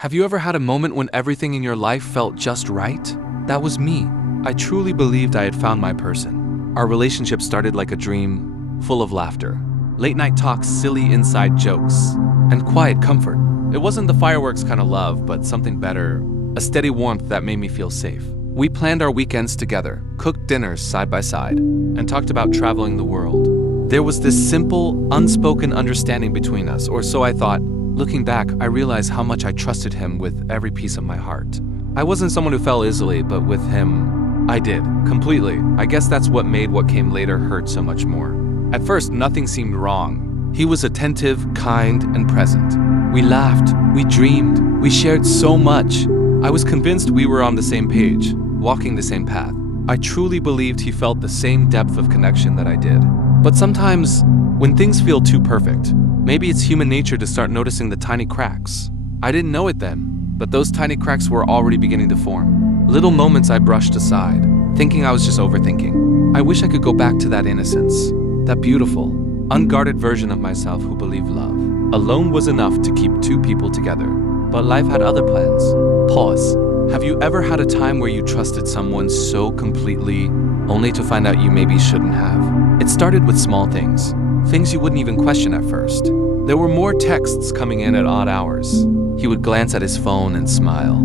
Have you ever had a moment when everything in your life felt just right? That was me. I truly believed I had found my person. Our relationship started like a dream, full of laughter, late-night talks, silly inside jokes, and quiet comfort. It wasn't the fireworks kind of love, but something better, a steady warmth that made me feel safe. We planned our weekends together, cooked dinners side by side, and talked about traveling the world. There was this simple, unspoken understanding between us, or so I thought. Looking back, I realized how much I trusted him with every piece of my heart. I wasn't someone who fell easily, but with him, I did, completely. I guess that's what made what came later hurt so much more. At first, nothing seemed wrong. He was attentive, kind, and present. We laughed, we dreamed, we shared so much. I was convinced we were on the same page, walking the same path. I truly believed he felt the same depth of connection that I did. But sometimes, when things feel too perfect, maybe it's human nature to start noticing the tiny cracks. I didn't know it then, but those tiny cracks were already beginning to form. Little moments I brushed aside, thinking I was just overthinking. I wish I could go back to that innocence, that beautiful, unguarded version of myself who believed love alone was enough to keep two people together. But life had other plans. Pause. Have you ever had a time where you trusted someone so completely, only to find out you maybe shouldn't have? It started with small things you wouldn't even question at first. There were more texts coming in at odd hours. He would glance at his phone and smile,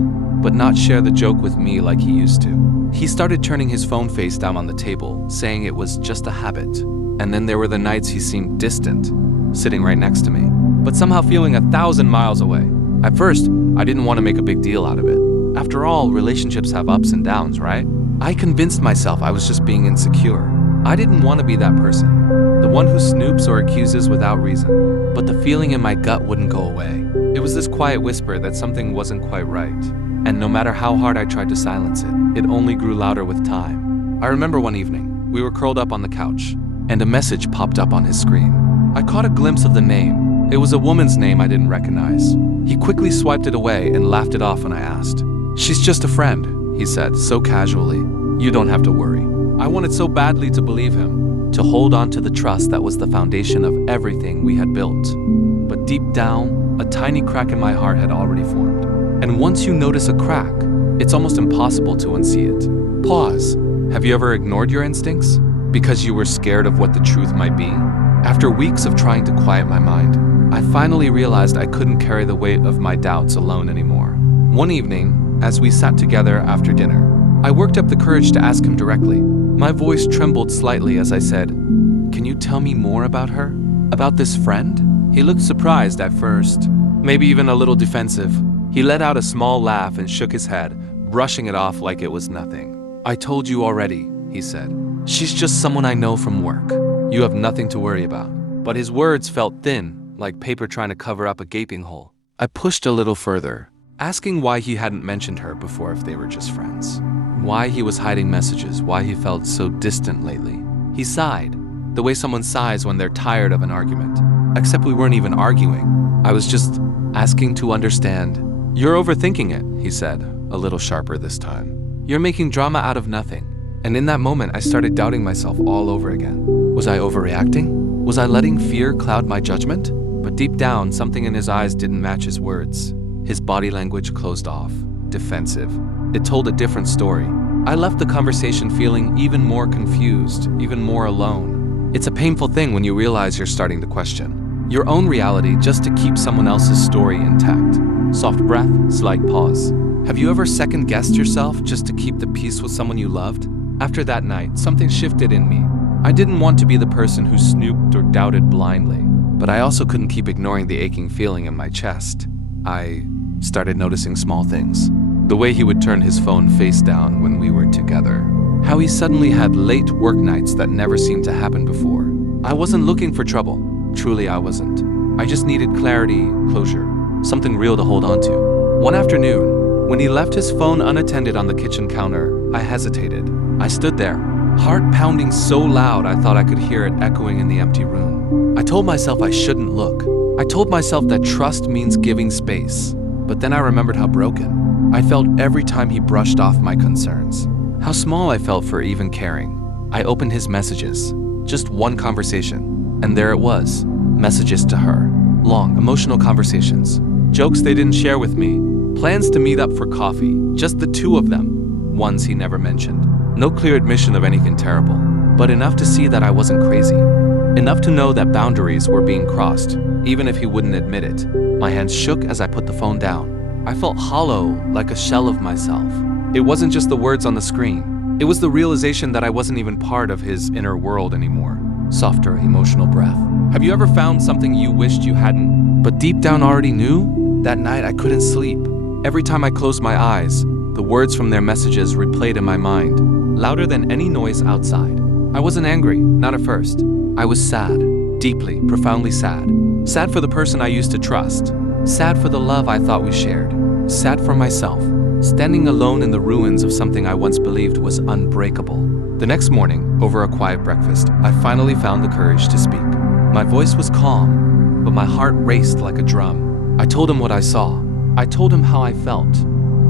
but not share the joke with me like he used to. He started turning his phone face down on the table, saying it was just a habit. And then there were the nights he seemed distant, sitting right next to me, but somehow feeling 1,000 miles away. At first, I didn't want to make a big deal out of it. After all, relationships have ups and downs, right? I convinced myself I was just being insecure. I didn't want to be that person, the one who snoops or accuses without reason. But the feeling in my gut wouldn't go away. It was this quiet whisper that something wasn't quite right. And no matter how hard I tried to silence it, it only grew louder with time. I remember one evening, we were curled up on the couch, and a message popped up on his screen. I caught a glimpse of the name. It was a woman's name I didn't recognize. He quickly swiped it away and laughed it off when I asked. "She's just a friend," he said, so casually. "You don't have to worry." I wanted so badly to believe him, to hold on to the trust that was the foundation of everything we had built. But deep down, a tiny crack in my heart had already formed. And once you notice a crack, it's almost impossible to unsee it. Pause. Have you ever ignored your instincts? Because you were scared of what the truth might be? After weeks of trying to quiet my mind, I finally realized I couldn't carry the weight of my doubts alone anymore. One evening, as we sat together after dinner, I worked up the courage to ask him directly. My voice trembled slightly as I said, "Can you tell me more about her? About this friend?" He looked surprised at first, maybe even a little defensive. He let out a small laugh and shook his head, brushing it off like it was nothing. "I told you already," he said. "She's just someone I know from work. You have nothing to worry about." But his words felt thin, like paper trying to cover up a gaping hole. I pushed a little further, asking why he hadn't mentioned her before if they were just friends. Why he was hiding messages, why he felt so distant lately. He sighed, the way someone sighs when they're tired of an argument. Except we weren't even arguing. I was just asking to understand. "You're overthinking it," he said, a little sharper this time. "You're making drama out of nothing." And in that moment, I started doubting myself all over again. Was I overreacting? Was I letting fear cloud my judgment? But deep down, something in his eyes didn't match his words. His body language closed off, defensive. It told a different story. I left the conversation feeling even more confused, even more alone. It's a painful thing when you realize you're starting to question your own reality just to keep someone else's story intact. Soft breath, slight pause. Have you ever second-guessed yourself just to keep the peace with someone you loved? After that night, something shifted in me. I didn't want to be the person who snooped or doubted blindly, but I also couldn't keep ignoring the aching feeling in my chest. I started noticing small things. The way he would turn his phone face down when we were together. How he suddenly had late work nights that never seemed to happen before. I wasn't looking for trouble. Truly, I wasn't. I just needed clarity, closure, something real to hold on to. One afternoon, when he left his phone unattended on the kitchen counter, I hesitated. I stood there, heart pounding so loud I thought I could hear it echoing in the empty room. I told myself I shouldn't look. I told myself that trust means giving space. But then I remembered how broken I felt every time he brushed off my concerns. How small I felt for even caring. I opened his messages, just one conversation, and there it was. Messages to her. Long, emotional conversations. Jokes they didn't share with me. Plans to meet up for coffee, just the two of them. Ones he never mentioned. No clear admission of anything terrible, but enough to see that I wasn't crazy. Enough to know that boundaries were being crossed, even if he wouldn't admit it. My hands shook as I put the phone down. I felt hollow, like a shell of myself. It wasn't just the words on the screen. It was the realization that I wasn't even part of his inner world anymore. Softer, emotional breath. Have you ever found something you wished you hadn't, but deep down already knew? That night I couldn't sleep. Every time I closed my eyes, the words from their messages replayed in my mind, louder than any noise outside. I wasn't angry, not at first. I was sad, deeply, profoundly sad. Sad for the person I used to trust. Sad for the love I thought we shared. Sad for myself, standing alone in the ruins of something I once believed was unbreakable. The next morning, over a quiet breakfast, I finally found the courage to speak. My voice was calm, but my heart raced like a drum. I told him what I saw. I told him how I felt.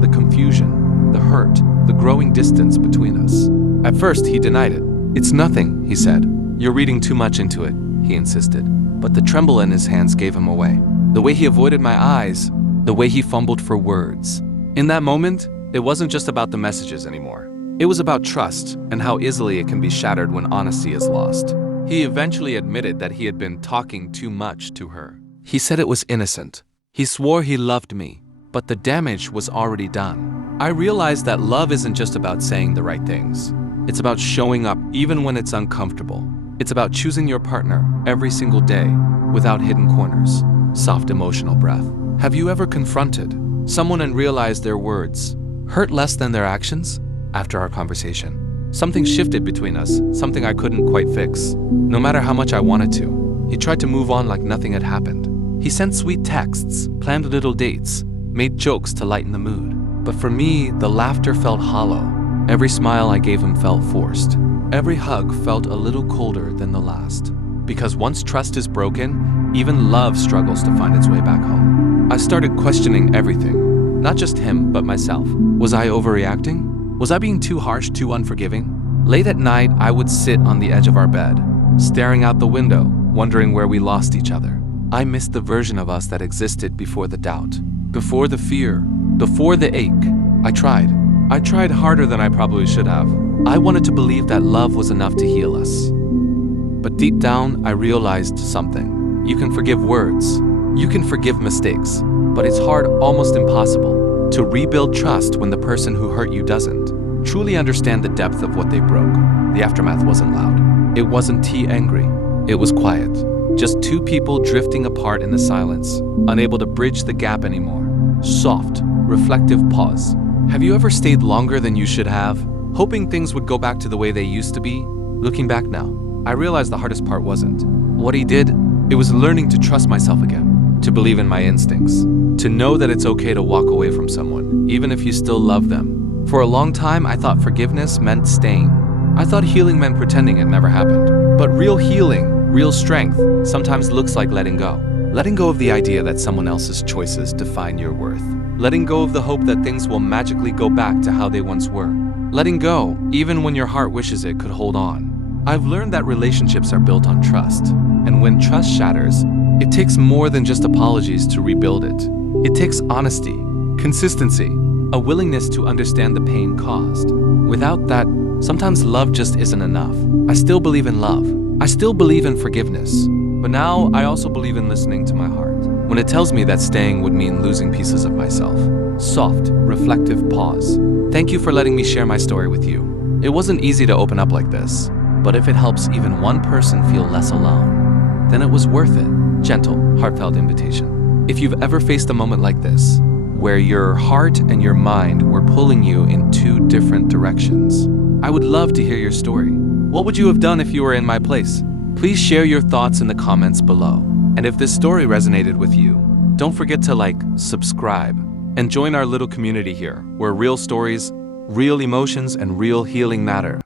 The confusion, the hurt, the growing distance between us. At first, he denied it. "It's nothing," he said. "You're reading too much into it," he insisted. But the tremble in his hands gave him away. The way he avoided my eyes, the way he fumbled for words. In that moment, it wasn't just about the messages anymore. It was about trust and how easily it can be shattered when honesty is lost. He eventually admitted that he had been talking too much to her. He said it was innocent. He swore he loved me, but the damage was already done. I realized that love isn't just about saying the right things. It's about showing up even when it's uncomfortable. It's about choosing your partner every single day without hidden corners. Soft emotional breath. Have you ever confronted someone and realized their words hurt less than their actions? After our conversation, something shifted between us, something I couldn't quite fix, no matter how much I wanted to. He tried to move on like nothing had happened. He sent sweet texts, planned little dates, made jokes to lighten the mood. But for me, the laughter felt hollow. Every smile I gave him felt forced. Every hug felt a little colder than the last. Because once trust is broken, even love struggles to find its way back home. I started questioning everything. Not just him, but myself. Was I overreacting? Was I being too harsh, too unforgiving? Late at night, I would sit on the edge of our bed, staring out the window, wondering where we lost each other. I missed the version of us that existed before the doubt, before the fear, before the ache. I tried harder than I probably should have. I wanted to believe that love was enough to heal us. But deep down, I realized something. You can forgive words, you can forgive mistakes, but it's hard, almost impossible, to rebuild trust when the person who hurt you doesn't truly understand the depth of what they broke. The aftermath wasn't loud. It wasn't angry. It was quiet. Just two people drifting apart in the silence, unable to bridge the gap anymore. Soft, reflective pause. Have you ever stayed longer than you should have, hoping things would go back to the way they used to be? Looking back now, I realized the hardest part wasn't what he did. It was learning to trust myself again, to believe in my instincts, to know that it's okay to walk away from someone, even if you still love them. For a long time, I thought forgiveness meant staying. I thought healing meant pretending it never happened. But real healing, real strength, sometimes looks like letting go. Letting go of the idea that someone else's choices define your worth. Letting go of the hope that things will magically go back to how they once were. Letting go, even when your heart wishes it could hold on. I've learned that relationships are built on trust. And when trust shatters, it takes more than just apologies to rebuild it. It takes honesty, consistency, a willingness to understand the pain caused. Without that, sometimes love just isn't enough. I still believe in love. I still believe in forgiveness. But now I also believe in listening to my heart. When it tells me that staying would mean losing pieces of myself. Soft, reflective pause. Thank you for letting me share my story with you. It wasn't easy to open up like this, but if it helps even one person feel less alone, then it was worth it. Gentle, heartfelt invitation. If you've ever faced a moment like this, where your heart and your mind were pulling you in two different directions, I would love to hear your story. What would you have done if you were in my place? Please share your thoughts in the comments below. And if this story resonated with you, don't forget to like, subscribe, and join our little community here, where real stories, real emotions, and real healing matter.